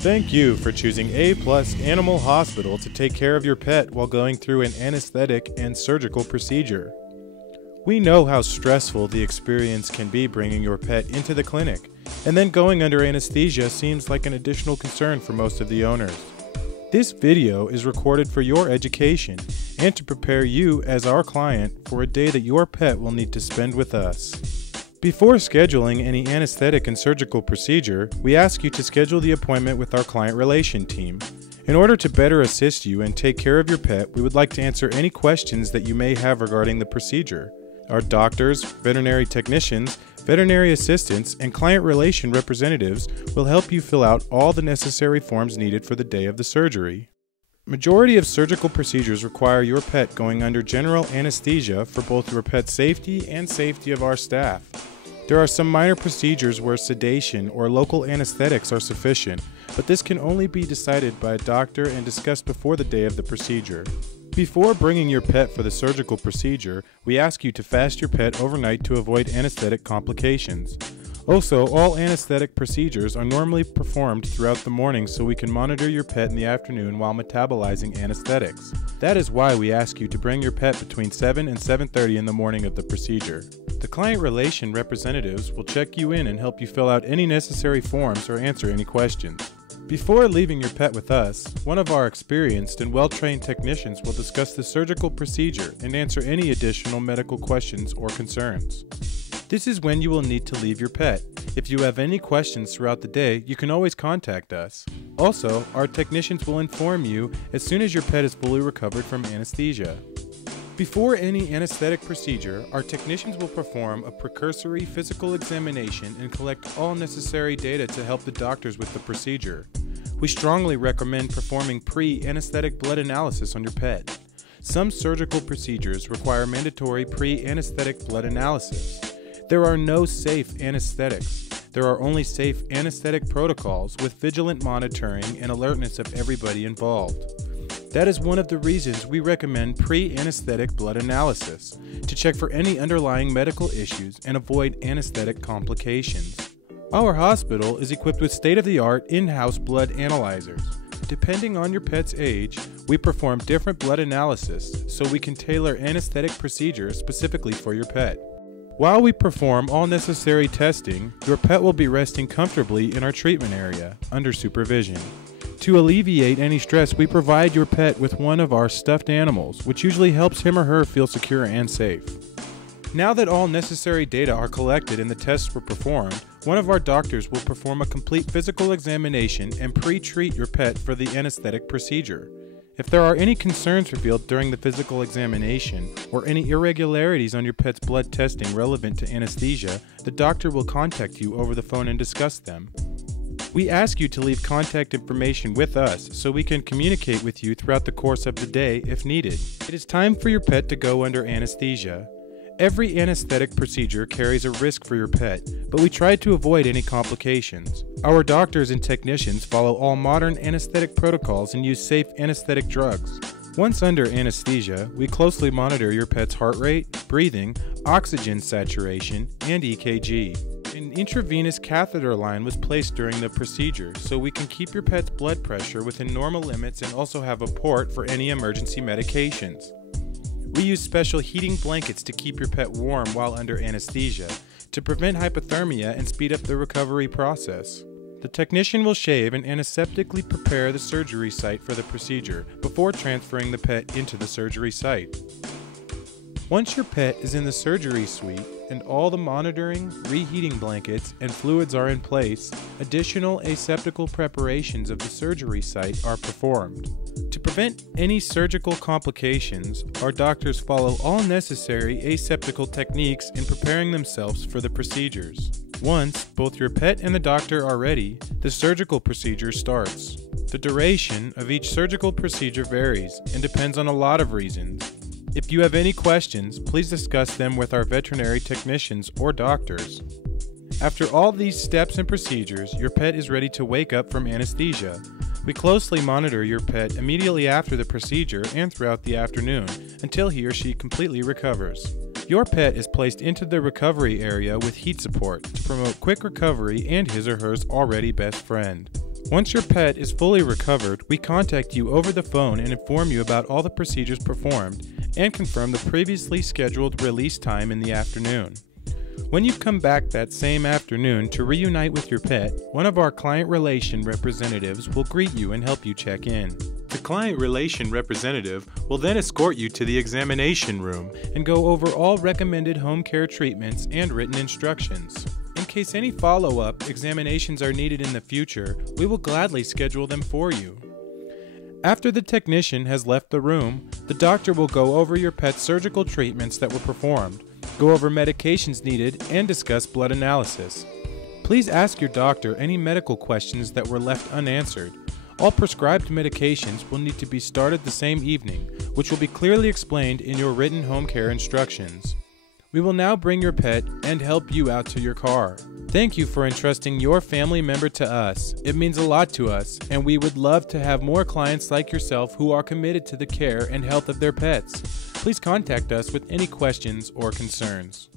Thank you for choosing APlus Animal Hospital to take care of your pet while going through an anesthetic and surgical procedure. We know how stressful the experience can be bringing your pet into the clinic, and then going under anesthesia seems like an additional concern for most of the owners. This video is recorded for your education and to prepare you as our client for a day that your pet will need to spend with us. Before scheduling any anesthetic and surgical procedure, we ask you to schedule the appointment with our client relation team. In order to better assist you and take care of your pet, we would like to answer any questions that you may have regarding the procedure. Our doctors, veterinary technicians, veterinary assistants, and client relation representatives will help you fill out all the necessary forms needed for the day of the surgery. Majority of surgical procedures require your pet going under general anesthesia for both your pet's safety and safety of our staff. There are some minor procedures where sedation or local anesthetics are sufficient, but this can only be decided by a doctor and discussed before the day of the procedure. Before bringing your pet for the surgical procedure, we ask you to fast your pet overnight to avoid anesthetic complications. Also, all anesthetic procedures are normally performed throughout the morning so we can monitor your pet in the afternoon while metabolizing anesthetics. That is why we ask you to bring your pet between 7 and 7:30 in the morning of the procedure. The client relation representatives will check you in and help you fill out any necessary forms or answer any questions. Before leaving your pet with us, one of our experienced and well-trained technicians will discuss the surgical procedure and answer any additional medical questions or concerns. This is when you will need to leave your pet. If you have any questions throughout the day, you can always contact us. Also, our technicians will inform you as soon as your pet is fully recovered from anesthesia. Before any anesthetic procedure, our technicians will perform a precursory physical examination and collect all necessary data to help the doctors with the procedure. We strongly recommend performing pre-anesthetic blood analysis on your pet. Some surgical procedures require mandatory pre-anesthetic blood analysis. There are no safe anesthetics. There are only safe anesthetic protocols with vigilant monitoring and alertness of everybody involved. That is one of the reasons we recommend pre-anesthetic blood analysis, to check for any underlying medical issues and avoid anesthetic complications. Our hospital is equipped with state-of-the-art in-house blood analyzers. Depending on your pet's age, we perform different blood analysis so we can tailor anesthetic procedures specifically for your pet. While we perform all necessary testing, your pet will be resting comfortably in our treatment area, under supervision. To alleviate any stress, we provide your pet with one of our stuffed animals, which usually helps him or her feel secure and safe. Now that all necessary data are collected and the tests were performed, one of our doctors will perform a complete physical examination and pre-treat your pet for the anesthetic procedure. If there are any concerns revealed during the physical examination or any irregularities on your pet's blood testing relevant to anesthesia, the doctor will contact you over the phone and discuss them. We ask you to leave contact information with us so we can communicate with you throughout the course of the day if needed. It is time for your pet to go under anesthesia. Every anesthetic procedure carries a risk for your pet, but we try to avoid any complications. Our doctors and technicians follow all modern anesthetic protocols and use safe anesthetic drugs. Once under anesthesia, we closely monitor your pet's heart rate, breathing, oxygen saturation, and EKG. An intravenous catheter line was placed during the procedure so we can keep your pet's blood pressure within normal limits and also have a port for any emergency medications. We use special heating blankets to keep your pet warm while under anesthesia, to prevent hypothermia and speed up the recovery process. The technician will shave and antiseptically prepare the surgery site for the procedure before transferring the pet into the surgery site. Once your pet is in the surgery suite and all the monitoring, reheating blankets, and fluids are in place, additional aseptical preparations of the surgery site are performed. To prevent any surgical complications, our doctors follow all necessary aseptical techniques in preparing themselves for the procedures. Once both your pet and the doctor are ready, the surgical procedure starts. The duration of each surgical procedure varies and depends on a lot of reasons. If you have any questions, please discuss them with our veterinary technicians or doctors. After all these steps and procedures, your pet is ready to wake up from anesthesia. We closely monitor your pet immediately after the procedure and throughout the afternoon until he or she completely recovers. Your pet is placed into the recovery area with heat support to promote quick recovery and his or her already best friend. Once your pet is fully recovered, we contact you over the phone and inform you about all the procedures performed and confirm the previously scheduled release time in the afternoon. When you come back that same afternoon to reunite with your pet, one of our client relation representatives will greet you and help you check in. The client relation representative will then escort you to the examination room and go over all recommended home care treatments and written instructions. In case any follow-up examinations are needed in the future, we will gladly schedule them for you. After the technician has left the room, the doctor will go over your pet's surgical treatments that were performed, go over medications needed, and discuss blood analysis. Please ask your doctor any medical questions that were left unanswered. All prescribed medications will need to be started the same evening, which will be clearly explained in your written home care instructions. We will now bring your pet and help you out to your car. Thank you for entrusting your family member to us. It means a lot to us, and we would love to have more clients like yourself who are committed to the care and health of their pets. Please contact us with any questions or concerns.